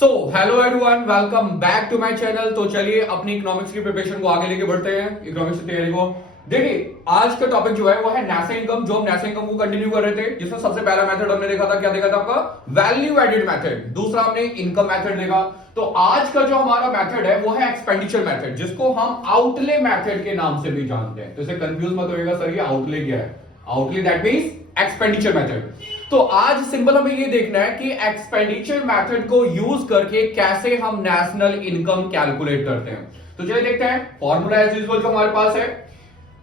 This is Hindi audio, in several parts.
So hello everyone, welcome back to my channel. तो चलिए अपनी इकोनॉमिक्स की प्रिपरेशन को आगे लेके बढ़ते हैं, इकोनॉमिक्स की तैयारी को। देखिए आज का टॉपिक जो है वो है नेशनल इनकम। जो हम नेशनल इनकम को कंटिन्यू कर रहे थे, जिसमें सबसे पहला मेथड हमने देखा था, क्या देखा था आपका वैल्यू एडेड मेथड। दूसरा हमने इनकम मेथड देखा। तो आज का जो हमारा मेथड है वो है एक्सपेंडिचर मेथड, जिसको हम आउटले मेथड के नाम से भी जानते हैं। तो इसे कंफ्यूज मत होइएगा, सर ये आउटले क्या है। Outlay that means expenditure method. तो आज सिंपल हमें ये देखना है कि एक्सपेंडिचर मेथड को यूज करके कैसे हम नेशनल इनकम कैलकुलेट करते हैं। तो चलिए देखते हैं। फॉर्मूला एज यूजुअल जो हमारे पास है,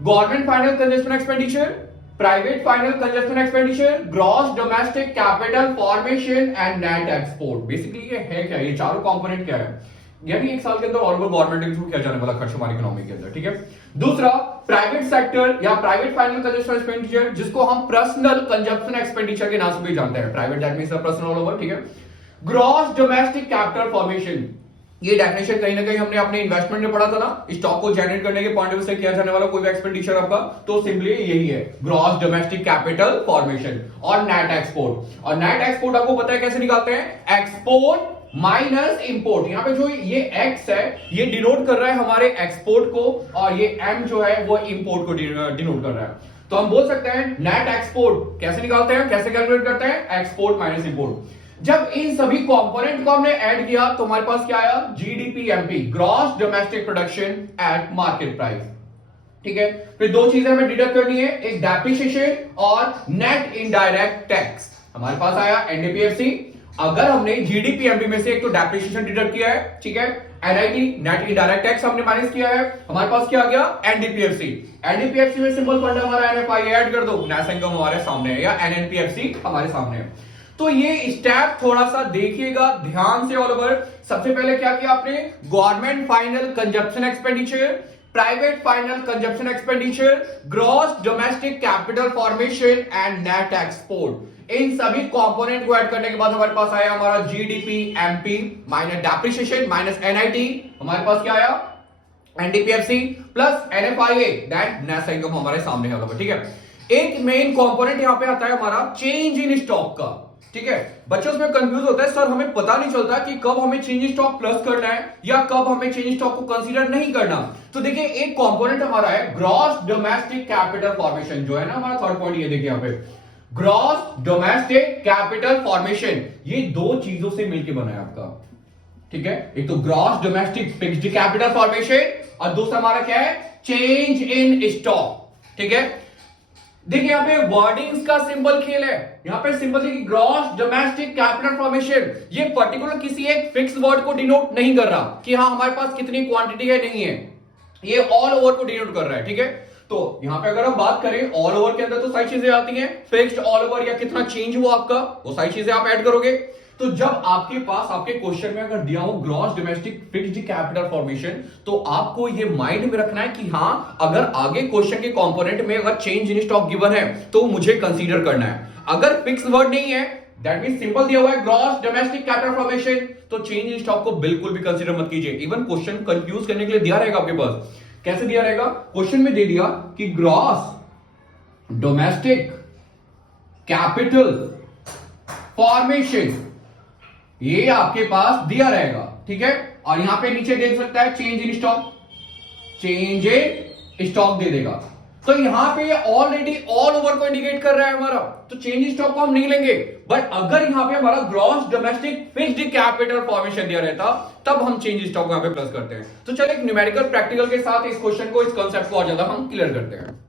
गवर्नमेंट फाइनल कंजस्टमेंट एक्सपेंडिचर, प्राइवेट फाइनल कंजस्टमेंट expenditure, gross domestic capital formation and net export. Basically ये है क्या, ये चारों कंपोनेंट क्या है, यानी एक साल के अंदर ऑल ओवर गवर्नमेंट के थ्रू किया जाने वाला खर्च हमारी इकोनॉमी के अंदर। ठीक है। दूसरा प्राइवेट सेक्टर या प्राइवेट फाइनल कंजस्टमेंट एक्सपेंडिचर, जिसको हम पर्सनल कंजप्शन एक्सपेंडिचर के नाम से भी जानते हैं। Private that means personal all over. ठीक है। ग्रॉस डोमेस्टिक कैपिटल फॉर्मेशन, ये डेफिनेशन कहीं ना कहीं हमने अपने इन्वेस्टमेंट में पढ़ा था ना, स्टॉक को जनरेट करने के पॉइंट ऑफ व्यू से किया जाने वाला कोई भी एक्सपेंडिचर आपका, तो सिंपली यही है ग्रॉस डोमेस्टिक कैपिटल फॉर्मेशन। और नेट एक्सपोर्ट, और नेट एक्सपोर्ट आपको पता है कैसे निकालते हैं, एक्सपोर्ट माइनस इंपोर्ट। यहां पे जो ये एक्स है ये डिनोट कर रहा है हमारे एक्सपोर्ट को, और ये एम जो है वो इंपोर्ट को डिनोट कर रहा है। तो हम बोल सकते हैं नेट एक्सपोर्ट कैसे निकालते हैं, कैसे कैलकुलेट करते हैं, एक्सपोर्ट माइनस इंपोर्ट। जब इन सभी कंपोनेंट को हमने ऐड किया तो हमारे पास क्या आया, GDP MP, gross domestic production at market price. ठीक है। फिर दो चीजें हमें डिडक्ट करनी है, एक डेप्रिसिएशन और नेट इनडायरेक्ट टैक्स। हमारे पास आया एनडीपीएफसी। अगर हमने जीडीपीएमपी में से एक तो डेप्रिसिएशन डिडक्ट किया है, ठीक है, एनआईटी नेट इनडायरेक्ट टैक्स हमने माइनस किया है, हमारे पास क्या आ गया, एनडीपीएफसी। एनडीपीएफसी में सिंपल फंडा हमारा एनएफआई ऐड कर दो, नेशनल इनकम हमारे सामने है, या एनएनपीएफसी हमारे सामने है। तो ये स्टेप थोड़ा सा देखिएगा ध्यान से ऑल ओवर। सबसे पहले क्या किया आपने, government final consumption expenditure, private final consumption expenditure, gross domestic capital formation and net export. इन सभी कंपोनेंट को ऐड करने के बाद हमारे पास आया हमारा GDP MP minus depreciation minus NIT. हमारे पास क्या आया, NDPFC plus NFIA, that national income हमारे सामने है। ठीक है। एक मेन कंपोनेंट यहां पे आता है हमारा चेंज इन स्टॉक का। ठीक है। बच्चों उसमें कंफ्यूज होता है, सर हमें पता नहीं चलता कि कब हमें चेंज इन स्टॉक प्लस करना है या कब हमें चेंज इन स्टॉक को कंसीडर नहीं करना। तो देखिए एक कंपोनेंट हमारा है ग्रॉस डोमेस्टिक कैपिटल फॉर्मेशन, जो है ना हमारा थर्ड पॉइंट, ये देखिए यहां पे ग्रॉस डोमेस्टिक कैपिटल फॉर्मेशन। ये दो चीजों से मिलकर बना है आपका। ठीक है। एक तो gross domestic fixed capital formation और दूसरा हमारा क्या है, चेंज इन स्टॉक। ठीक है। देखिए यहां पे वर्डिंग्स का सिंबल खेल है। यहां पे सिंबल देखिए ग्रॉस डोमेस्टिक कैपिटल फॉर्मेशन, ये पर्टिकुलर किसी एक फिक्स वर्ड को डिनोट नहीं कर रहा कि हाँ हमारे पास कितनी क्वांटिटी है, नहीं है, ये ऑल ओवर को डिनोट कर रहा है। ठीक है। तो यहां पे अगर हम बात करें ऑल ओवर के अंदर तो सारी चीजें आती हैं, फिक्स्ड ऑल ओवर या कितना चेंज हुआ आपका, वो सारी चीजें आप ऐड करोगे। तो जब आपके पास आपके क्वेश्चन में अगर दिया हो gross domestic fixed capital formation, तो आपको ये माइंड में रखना है कि हां अगर आगे क्वेश्चन के कंपोनेंट में अगर चेंज इन स्टॉक गिवन है तो मुझे कंसीडर करना है। अगर फिक्स वर्ड नहीं है, दैट मींस सिंपल दिया हुआ है ग्रॉस डोमेस्टिक कैपिटल फॉर्मेशन, तो चेंज इन स्टॉक को बिल्कुल भी कंसीडर मत कीजिए। इवन क्वेश्चन कंफ्यूज करने के लिए दिया रहेगा आपके पास। कैसे दिया रहेगा, क्वेश्चन में दे दिया कि ग्रॉस डोमेस्टिक कैपिटल फॉर्मेशन, ये आपके पास दिया रहेगा। ठीक है। और यहां पे नीचे देख सकता है change in stock, change in stock दे देगा। तो यहां पे ये ऑलरेडी ऑल ओवर को इंडिकेट कर रहा है हमारा, तो चेंज इन स्टॉक को हम नहीं लेंगे। बट अगर यहां पे हमारा gross domestic fixed capital formation दिया रहता तब हम चेंज इन स्टॉक को यहां पे प्लस करते हैं। तो चलिए एक न्यूमेरिकल प्रैक्टिकल के साथ इस क्वेश्चन को, इस कांसेप्ट को और ज्यादा हम क्लियर करते हैं।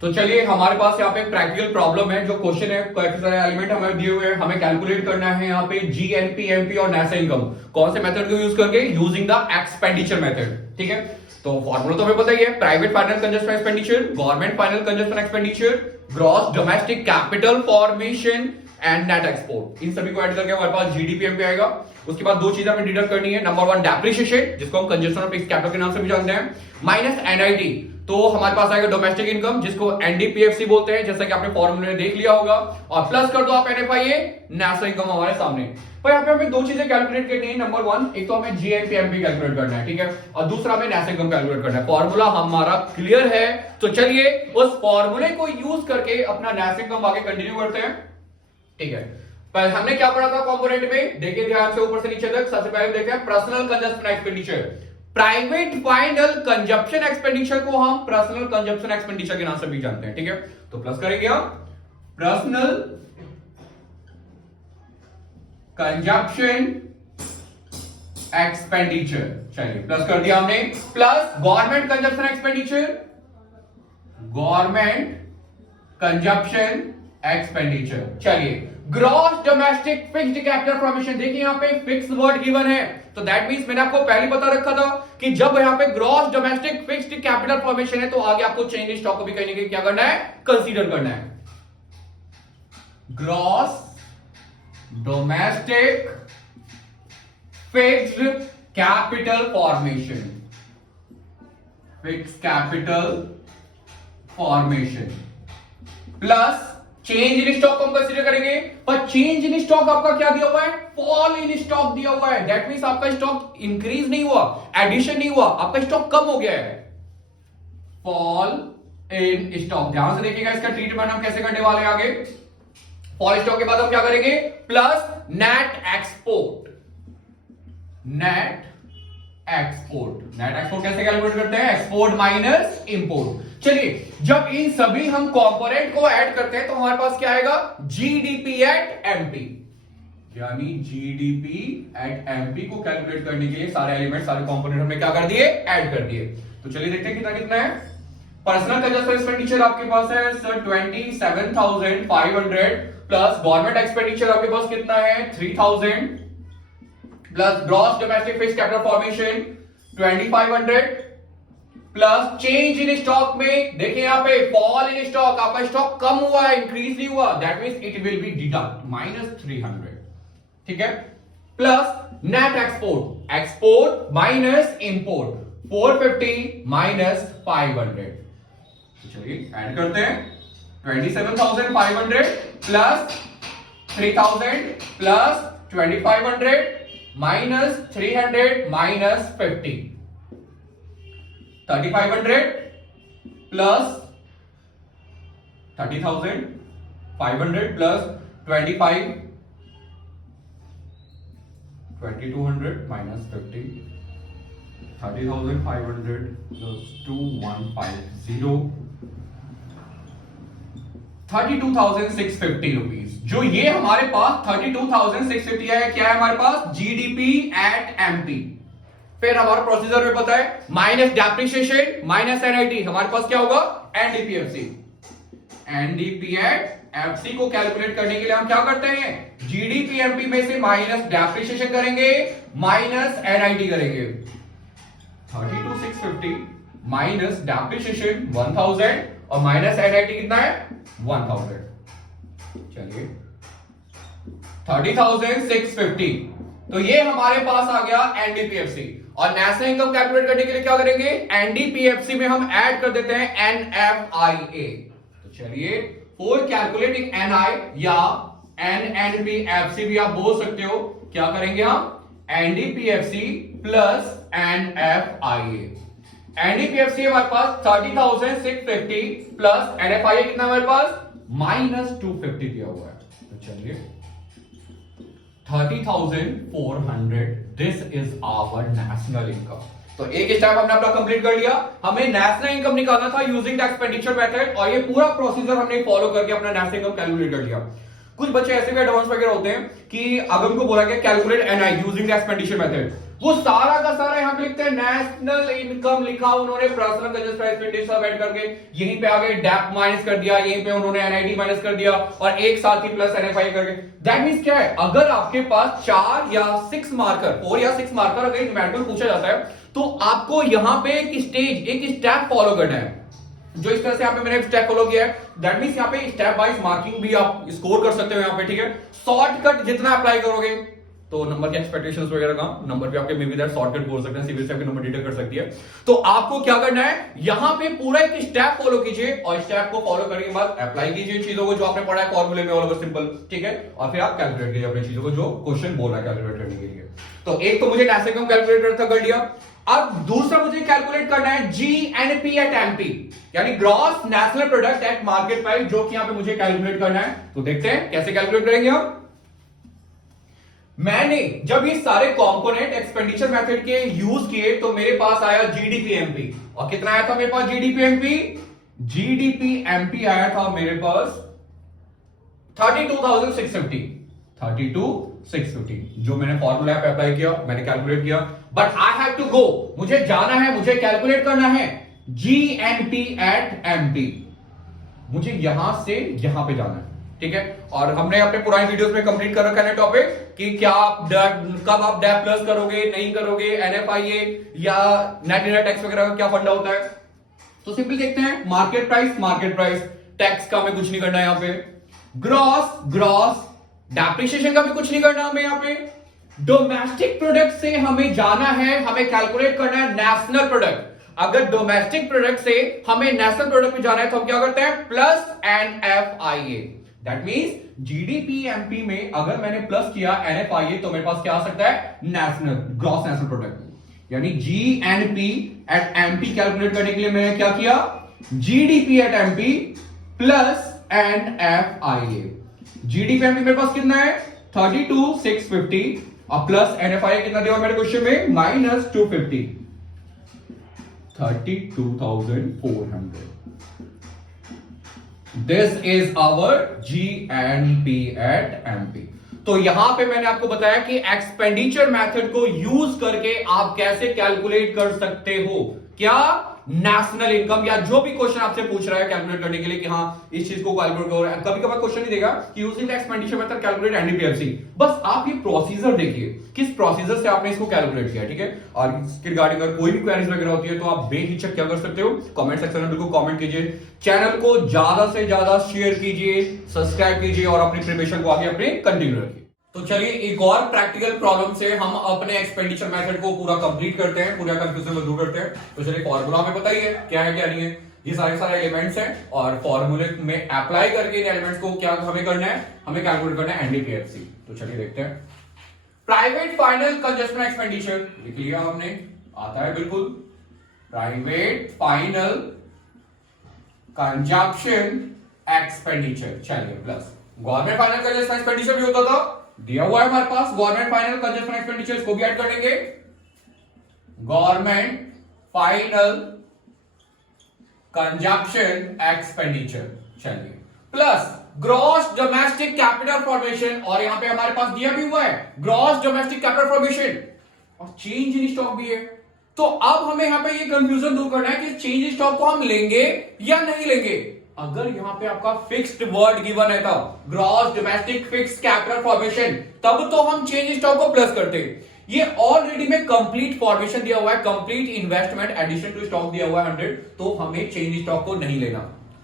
तो चलिए हमारे पास यहाँ पे प्रैक्टिकल प्रॉब्लम है। जो क्वेश्चन है, काफी सारे एलिमेंट हमें दिए हुए हैं, हमें कैलकुलेट करना है यहाँ पे जीएनपी एमपी और नेशनल इनकम। कौन से मेथड को यूज करके, यूजिंग द एक्सपेंडिचर मेथड। ठीक है। तो फॉर्मूला तो हमें पता ही है, प्राइवेट फाइनल कंजस्टमेंट एक्सपेंडिचर, गवर्नमेंट फाइनल कंजस्टमेंट expenditure, gross domestic capital formation and net export. इन सभी को ऐड करके हमारे पास जीडीपीएमपी आएगा। उसके बाद दो चीजें हमें डिडक्ट करनी है, नंबर वन डेप्रिसिएशन, जिसको हम कंजस्टन ऑफ फिक्स्ड कैपिटल के नाम से भी जानते हैं, माइनस एनआईटी। तो हमारे पास आएगा डोमेस्टिक इनकम, जिसको एनडीपीएफसी बोलते हैं, जैसा कि आपने फॉर्मूले में देख लिया होगा, और प्लस कर दो आप एनएफआईए, नेशनल इनकम हमारे सामने। पर यहाँ पे हमें दो चीजें कैलकुलेट करनी है। नंबर वन, एक तो हमें जीएनपीएमपी कैलकुलेट करना है, ठीक है, और दूसरा हमें नेशनल इनकम कैलकुलेट करना है। फॉर्मूला हमारा क्लियर है, तो चलिए उस फॉर्मूले को यूज करके अपना नेशनल इनकम आगे कंटिन्यू करते हैं। ठीक है। पर हमने क्या पढ़ा था कंपोनेंट में, देखिए ध्यान से ऊपर से नीचे तक। सबसे पहले देखते हैं personal consumption expenditure. Private final consumption expenditure को हम पर्सनल कंजप्शन एक्सपेंडिचर के नाम से भी जानते हैं, ठीक है। तो प्लस करेंगे हम पर्सनल कंजप्शन एक्सपेंडिचर, चलिए प्लस कर दिया हमने। Plus government consumption expenditure, government consumption expenditure. चलिए gross domestic fixed capital formation, देखिए यहां पे फिक्स वर्ड गिवन है, तो दैट मींस मैंने आपको पहले बता रखा था कि जब यहां पे gross domestic fixed capital formation है तो आगे आपको चेंज इन स्टॉक को भी कहीं ना कहीं क्या करना है, कंसीडर करना है। Gross domestic fixed capital formation, fixed capital formation plus change in stock को हम कंसीडर करेंगे। पर चेंज इन स्टॉक आपका क्या दिया हुआ है, फॉल इन स्टॉक दिया हुआ है। दैट मींस आपका स्टॉक इंक्रीज नहीं हुआ, एडिशन नहीं हुआ, आपका स्टॉक कम हो गया है। फॉल इन स्टॉक, ध्यान से देखिएगा इसका ट्रीटमेंट हम कैसे करने वाले हैं आगे। फॉल स्टॉक के बाद हम क्या करेंगे, plus net export. Net export, net export कैसे कैलकुलेट करते हैं, एक्सपोर्ट माइनस इंपोर्ट। चलिए जब इन सभी हम कंपोनेंट को ऐड करते हैं तो हमारे पास क्या आएगा, जीडीपी एट एमपी, यानी जीडीपी एट एमपी को कैलकुलेट करने के लिए सारे एलिमेंट, सारे कंपोनेंट हमने क्या कर दिए, ऐड कर दिए। तो चलिए देखते हैं कितना कितना है। पर्सनल कंजप्शन एक्सपेंडिचर आपके पास है सर 27,500 प्लस गवर्नमेंट एक्सपेंडिचर आपके पास कितना है 3,000 plus gross domestic fixed capital formation 2500 plus change in stock में देखिए यहां पे फॉल इन स्टॉक, आपका स्टॉक कम हुआ है, इंक्रीज नहीं हुआ, that means it will be deduct -300, ठीक है। Plus net export, export minus import 450 minus 500। चलिए ऐड करते हैं 27,500 plus 3,000 plus 2,500 minus 300 minus 50, 3,500 plus 30,500 plus 2,200 minus 50, 30,500 plus 2,150, 32,650 rupees. जो ये हमारे पास 32,650 है, क्या है हमारे पास, जीडीपी एट एमपी। फिर हमारा प्रोसीजर में पता है, माइनस डेप्रिसिएशन माइनस एनआईटी, हमारे पास क्या होगा, एनडीपीएफसी। एनडीपीएफसी को कैलकुलेट करने के लिए हम क्या करते हैं, जीडीपीएमपी में से माइनस डेप्रिसिएशन करेंगे, माइनस एनआईटी करेंगे। 32,650 माइनस डेप्रिसिएशन 1,000 और माइनस एनआईटी कितना है 1,000। चलिए 30,650, तो ये हमारे पास आ गया एनडीपीएफसी। और नेशनल इनकम कैलकुलेट करने के लिए क्या करेंगे, एनडीपीएफसी में हम ऐड कर देते हैं एनएफआईए। तो चलिए फॉर कैलकुलेटिंग एनआई या एनएनपीएफसी भी आप बोल सकते हो, क्या करेंगे हम, एनडीपीएफसी प्लस एनएफआईए। एनडीपीएफसी हमारे पास 30,650 प्लस एनएफआईए कितना हमारे पास -250 दिया हुआ है। तो चलिए 30,400, this is our national income. तो एक स्टेप हमने अपना कंप्लीट कर लिया, हमें नेशनल इनकम निकालना था यूजिंग द एक्सपेंडिचर मेथड, और ये पूरा प्रोसीजर हमने फॉलो करके अपना नेशनल इनकम कैलकुलेट कर लिया। कुछ बच्चे ऐसे भी एडवांस वगैरह होते हैं कि अगर उनको बोला गया calculate NI using the expenditure method, वो सारा का सारा यहां पे लिखते हैं नेशनल इनकम, लिखा उन्होंने पर्सनल कंजप्शन एक्सपेंडिचर ऐड करके, यहीं पे आगे डेप माइनस कर दिया, यहीं पे उन्होंने एनआईटी माइनस कर दिया और एक साथ ही प्लस एनएफआई करके। दैट मींस क्या है, अगर आपके पास 4 या 6 मार्कर, 4 या 6 मार्कर अगर न्यूमेरिकल पूछा जाता है तो आपको यहां पे एक स्टेज, एक स्टेप फॉलो करना है। जो इस तरह से यहाँ पे मैंने स्टेप फॉलो किया है, दैट मींस यहाँ पे स्टेप वाइज मार्किंग भी आप स्कोर कर सकते हो यहाँ पे, ठीक है। शॉर्टकट जितना अप्लाई करोगे तो नंबर के एक्सपेक्टेशंस वगैरह का नंबर पे आपके मे बी दैट शॉर्टकट बोल सकते हैं, सीबीएसई आपके नंबर डिटेक्ट कर सकती है। तो आपको क्या करना है, यहां पे पूरा एक स्टेप फॉलो कीजिए और स्टेप को फॉलो करने के बाद अप्लाई कीजिए चीजों को जो आपने पढ़ा है फॉर्मूले में, ऑल ओवर सिंपल, ठीक है। और फिर आप कैलकुलेट कीजिए अपनी चीजों को जो क्वेश्चन बोल रहा है कैलकुलेट करने के लिए। तो एक तो मुझे नेशनल इनकम कैलकुलेटर कर लिया, अब दूसरा मुझे कैलकुलेट करना है जीएनपी एट एमपी, यानी gross national product at market price, जो कि यहां पे मुझे कैलकुलेट करना है। तो देखते हैं कैसे कैलकुलेट करेंगे हम। मैंने जब ये सारे कंपोनेंट एक्सपेंडिचर मेथड के यूज किए तो मेरे पास आया जीडीपीएमपी। और कितना आया था मेरे पास जीडीपीएमपी? जीडीपीएमपी आया था मेरे पास 32,650। 32,650 जो मैंने फॉर्मूला पे अप्लाई किया, मैंने कैलकुलेट किया। But I have to go, मुझे जाना है, मुझे कैलकुलेट करना है जीएनपी एट एमपी। मुझे यहां से यहां पे जाना है, ठीक है। और हमने अपने पुराने वीडियोस में कंप्लीट कर रखा है टॉपिक कि क्या आप कब आप डेप प्लस करोगे, नहीं करोगे, एनएफआईए या नेट इनर टैक्स वगैरह का क्या फंडा होता है। तो सिंपल देखते हैं, मार्केट प्राइस टैक्स का हमें कुछ नहीं करना है यहां पे, ग्रॉस डेप्रिसिएशन का भी कुछ नहीं करना हमें यहां पे। डोमेस्टिक प्रोडक्ट से हमें जाना है, हमें कैलकुलेट करना है नेशनल प्रोडक्ट। अगर डोमेस्टिक प्रोडक्ट से हमें नेशनल प्रोडक्ट में जाना है तो हम क्या करते हैं, प्लस एनएफआईए। दैट मींस जीडीपीएमपी में अगर मैंने प्लस किया एनएफआईए तो मेरे पास क्या आ सकता है, नेशनल ग्रॉस नेशनल प्रोडक्ट। यानी जीएनपी एट एमपी कैलकुलेट करने के लिए मैंने क्या किया, GDP at MP plus NFIA. जीडीपीएमपी मेरे पास कितना है 32,650 और प्लस एनएफआईए कितना दिया मेरे क्वेश्चन में, -250, 32,400। This is our GNP at MP. तो यहां पे मैंने आपको बताया कि एक्सपेंडिचर मेथड को यूज करके आप कैसे कैलकुलेट कर सकते हो, क्या, नेशनल इनकम, या जो भी क्वेश्चन आपसे पूछ रहा है कैलकुलेट करने के लिए कि हाँ इस चीज को कैलकुलेट करो। कभी कभार क्वेश्चन नहीं देगा कि using expenditure method calculate NDPFC, बस आप ये प्रोसीजर देखिए किस प्रोसीजर से आपने इसको कैलकुलेट किया, ठीक है। और इसके रिगार्डिंग अगर कोई भी क्वेरीज वगैरह होती है तो आप बेहिचक क्या कर सकते हो, कमेंट सेक्शन में बिल्कुल कमेंट कीजिए, चैनल को ज्यादा से ज्यादा शेयर कीजिए, सब्सक्राइब कीजिए और अपनी प्रिपरेशन को आगे अपने कंटिन्यू रखिए। तो चलिए एक और प्रैक्टिकल प्रॉब्लम से हम अपने एक्सपेंडिचर मेथड को पूरा कंप्लीट करते हैं, पूरा कंफ्यूजन को दूर करते हैं। तो चलिए फॉर्मूला में बताइए क्या है क्या नहीं है, ये सारे एलिमेंट्स हैं और फॉर्मूले में अप्लाई करके इन एलिमेंट्स को क्या हमें करना है, हमें कैलकुलेट करना है एनडीपीएफसी। तो चलिए देखते हैं। प्राइवेट फाइनल कंजस्शन एक्सपेंडिचर लिख लिया हमने, आता है बिल्कुल, प्राइवेट फाइनल कंजप्शन एक्सपेंडिचर। चलिए प्लस गवर्नमेंट फाइनल कंजस्शन एक्सपेंडिचर भी होता था, दिया हुआ है हमारे पास गवर्नमेंट फाइनल कंजस्शन एक्सपेंडिचर, को भी ऐड कर देंगे, गवर्नमेंट फाइनल कंजप्शन एक्सपेंडिचर। चलिए plus gross domestic capital formation, और यहां पे हमारे पास दिया भी हुआ है ग्रॉस डोमेस्टिक कैपिटल फॉर्मेशन, और चेंज इन स्टॉक भी है। तो अब हमें यहां पे ये कंफ्यूजन दूर करना है कि चेंज इन स्टॉक को हम लेंगे या नहीं लेंगे। अगर यहां पे आपका फिक्स्ड वर्ड गिवन है तब gross domestic fixed capital formation, तब तो हम चेंज स्टॉक को प्लस करते हैं। ये ऑलरेडी में कंप्लीट फॉर्मेशन दिया हुआ है, complete investment addition to stock दिया हुआ है 100, तो हमें चेंज स्टॉक को नहीं लेना।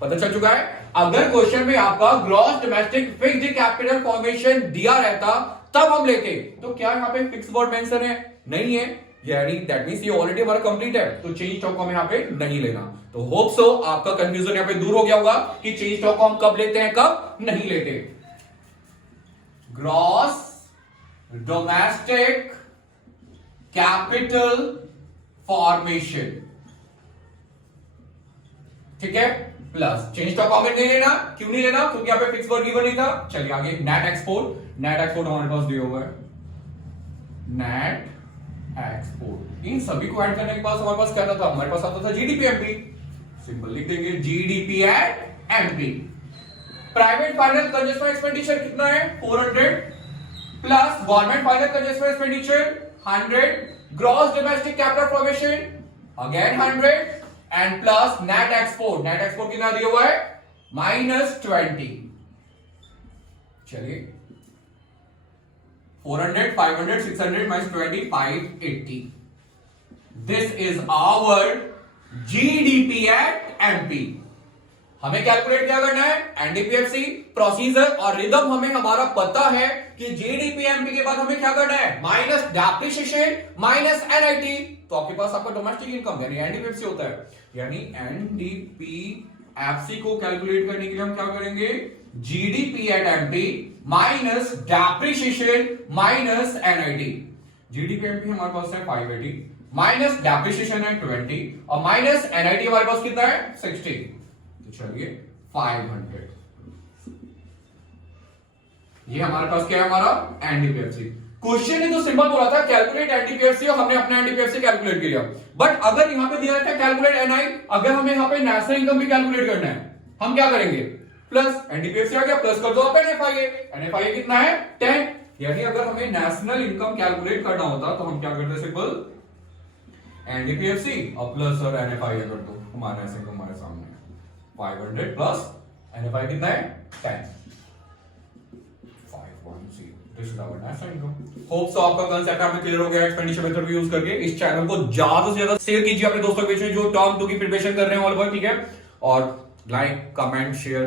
पता चल चुका है। अगर क्वेश्चन में आपका gross domestic fixed capital formation दिया रहता तब हम लेते, तो क्या यहां पे फिक्स वर्ड मेंशन है, नहीं है, यानी दैट मींस ये ऑलरेडी हमारा कंप्लीट है, तो चेंज स्टॉक को हम यहां पे नहीं लेना। तो होप सो आपका कंफ्यूजन यहां पे दूर हो गया होगा कि चेंज स्टॉक को हम कब लेते हैं कब नहीं लेते। ग्रॉस डोमेस्टिक कैपिटल फॉर्मेशन, ठीक है, प्लस चेंज स्टॉक को हमें नहीं लेना। क्यों नहीं लेना, क्योंकि यहां पे फिक्स वर्ड गिवन नहीं था। चलिए आगे नेट एक्सपोर्ट, नेट एक्सपोर्ट हमारे पास दिया हुआ है, नेट एक्सपोर्ट। इन सभी को ऐड करने के बाद हमारे पास क्या था, हमारे पास आता था जीडीपीएमपी, सिंपल लिख देंगे GDP at MP. Private final कंजस्शन expenditure कितना है 400, plus government final कंजस्शन expenditure 100, gross domestic capital formation again 100 and plus net export, net export कितना दिया हुआ है -20। चलिए 400, 500, 600 -20, 580. This is our GDP at MP. हमें कैलकुलेट क्या करना है, एनडीपीएफसी प्रोसीजर और रिदम हमें हमारा पता है कि जीडीपीएमपी के बाद हमें क्या करना है, माइनस डेप्रिसिएशन माइनस एनआईटी। तो आपके पास आपका डोमेस्टिक इनकम यानी एनडीपीएफसी होता है, यानी एनडीपीएफसी को कैलकुलेट करने के लिए हम क्या करेंगे, GDP at MP minus depreciation minus NIT. जीडीपीएमपी हमारे पास है 580, माइनस डेप्रिसिएशन है 20 और माइनस एनआईटी हमारे पास कितना है 60। तो चलिए 500, ये हमारे पास क्या है, हमारा एनडीपीएफसी। क्वेश्चन ने तो सिंपल बोला था कैलकुलेट एनडीपीएफसी और हमने अपना एनडीपीएफसी कैलकुलेट किया। बट अगर यहां पे दिया था कैलकुलेट एनआई, अगर हमें यहां पे नेशनल इनकम भी कैलकुलेट करना है, हम क्या करेंगे? प्लस एनडीपीएफसी आ गया, प्लस कर दो आप एनएफआईए। एनएफआईए कितना है? 10। यानी अगर हमें नेशनल इनकम कैलकुलेट करना होता तो हम क्या करते? सिंपल एनडीपीएफसी और प्लस और एनएफआईए कर दो। हमारे ऐसे हमारे सामने 500 प्लस एनएफआई कितना है? 10। 510। This is our national income. Hope so आपका कांसेप्ट आपको क्लियर हो गया एक्सपेंडिचर मेथड को यूज करके। इस चैनल को ज्यादा से ज्यादा शेयर कीजिए अपने दोस्तों के बीच में जो टर्म 2 की प्रिपरेशन कर रहे हैं ऑल ओवर, ठीक है? और लाइक, कमेंट, शेयर